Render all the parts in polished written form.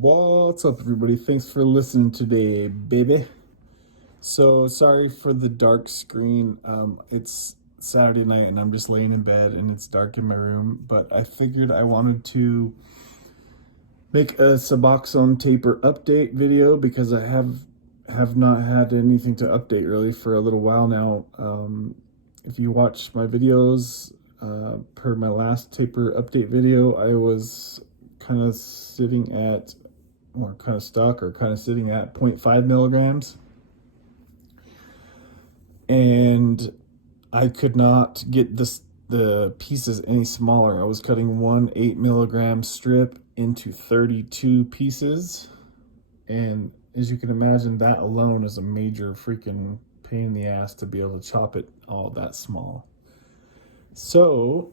What's up, everybody? Thanks for listening today, baby. So, sorry for the dark screen. It's Saturday night and I'm just laying in bed and it's dark in my room, but I figured I wanted to make a Suboxone taper update video because I have not had anything to update really for a little while now. If you watch my videos, per my last taper update video, I was kind of sitting at, or kind of stuck, or kind of sitting at 0.5 milligrams. And I could not get the pieces any smaller. I was cutting one 8 milligram strip into 32 pieces. And as you can imagine, that alone is a major freaking pain in the ass to be able to chop it all that small. So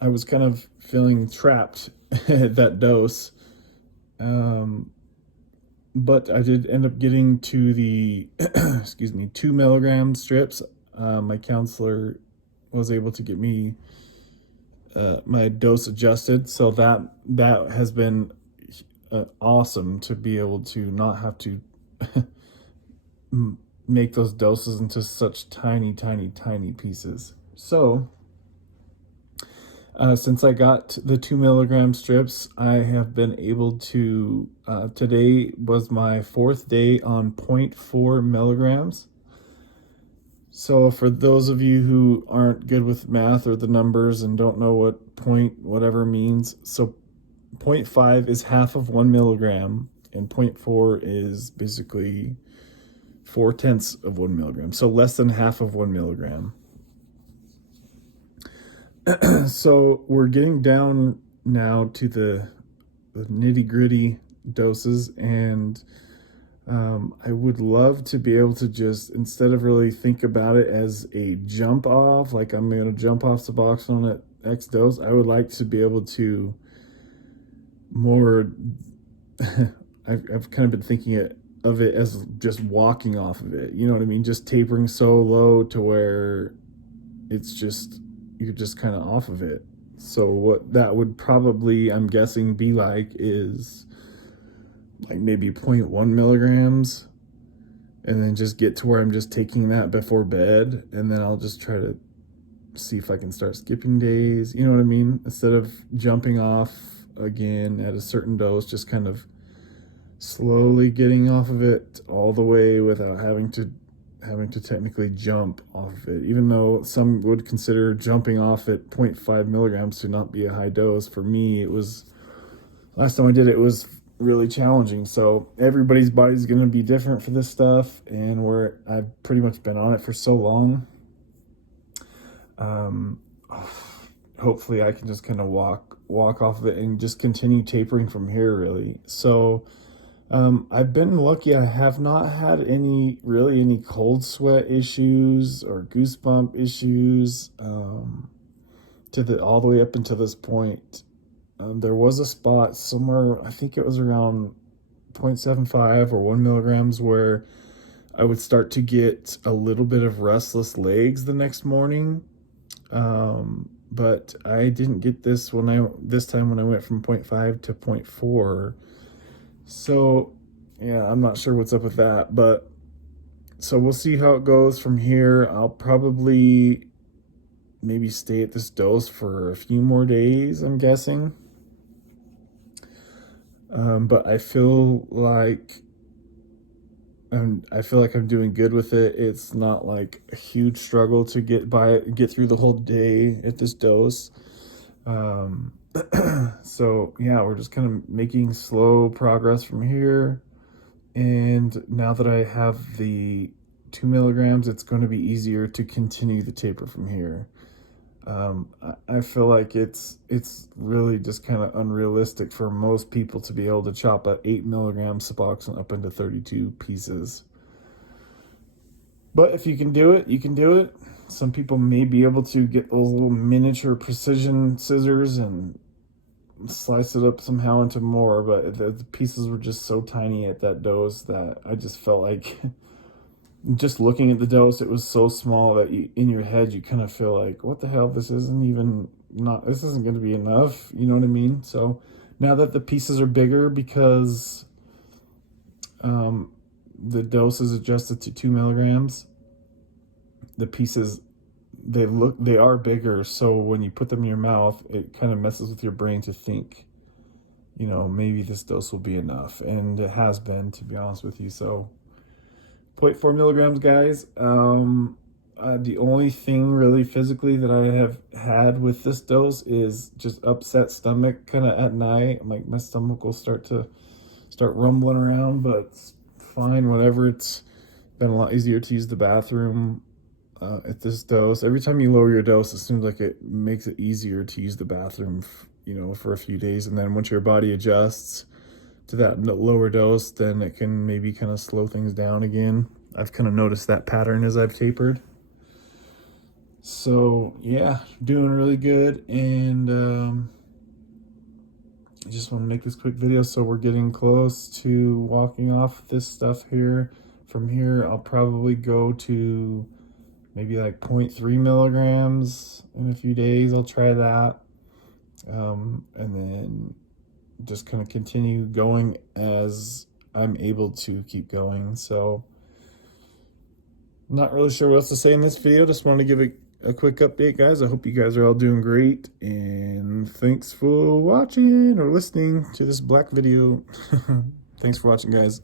I was kind of feeling trapped at that dose. But I did end up getting to the 2 milligram strips. My counselor was able to get me my dose adjusted, so that has been awesome to be able to not have to make those doses into such tiny pieces. So since I got the 2 milligram strips, I have been able to, today was my 4th day on 0.4 milligrams. So for those of you who aren't good with math or the numbers and don't know what point whatever means, so 0.5 is half of 1 milligram and 0.4 is basically 4/10 of 1 milligram. So less than half of 1 milligram. So we're getting down now to the nitty gritty doses, and I would love to be able to just, instead of really think about it as a jump off, like I'm going to jump off Suboxone at X dose, I would like to be able to more, I've kind of been thinking of it as just walking off of it. You know what I mean? Just tapering so low to where it's just, you're just kind of off of it. So what that would probably, I'm guessing, be like is like maybe 0.1 milligrams, and then just get to where I'm just taking that before bed, and then I'll just try to see if I can start skipping days. You know what I mean? Instead of jumping off again at a certain dose, just kind of slowly getting off of it all the way without having to technically jump off of it, even though some would consider jumping off at 0.5 milligrams to not be a high dose. For me, it was, last time I did it, was really challenging. So everybody's body's going to be different for this stuff, and I've pretty much been on it for so long. Hopefully I can just kind of walk off of it and just continue tapering from here, really. So I've been lucky. I have not had any cold sweat issues or goosebump issues all the way up until this point. There was a spot somewhere, I think it was around 0.75 or 1 milligrams, where I would start to get a little bit of restless legs the next morning. But I didn't get this time when I went from 0.5 to 0.4. So, yeah, I'm not sure what's up with that, but so we'll see how it goes from here. I'll probably maybe stay at this dose for a few more days, I'm guessing. But I feel like I'm doing good with it. It's not like a huge struggle to get through the whole day at this dose. So yeah, we're just kind of making slow progress from here. And now that I have the 2 milligrams, it's going to be easier to continue the taper from here. I feel like it's really just kind of unrealistic for most people to be able to chop that 8 milligram Suboxone up into 32 pieces. But if you can do it, you can do it. Some people may be able to get those little miniature precision scissors and slice it up somehow into more, but the pieces were just so tiny at that dose that I just felt like just looking at the dose, it was so small that in your head you kind of feel like, what the hell, this isn't going to be enough, you know what I mean? So Now that the pieces are bigger, because the dose is adjusted to 2 milligrams, the pieces, they are bigger, so when you put them in your mouth, it kind of messes with your brain to think, you know, maybe this dose will be enough, and it has been, to be honest with you. So 0.4 milligrams, guys. The only thing really physically that I have had with this dose is just upset stomach kind of at night. Like my stomach will start rumbling around, but it's fine, whatever. It's been a lot easier to use the bathroom at this dose. Every time you lower your dose, it seems like it makes it easier to use the bathroom, you know, for a few days. And then once your body adjusts to that lower dose, then it can maybe kind of slow things down again. I've kind of noticed that pattern as I've tapered. So yeah, doing really good. And I just want to make this quick video. So we're getting close to walking off this stuff here. From here, I'll probably go to maybe like 0.3 milligrams in a few days. I'll try that. And then just kind of continue going as I'm able to keep going. So not really sure what else to say in this video. Just wanted to give a quick update, guys. I hope you guys are all doing great, and thanks for watching or listening to this black video. Thanks for watching, guys.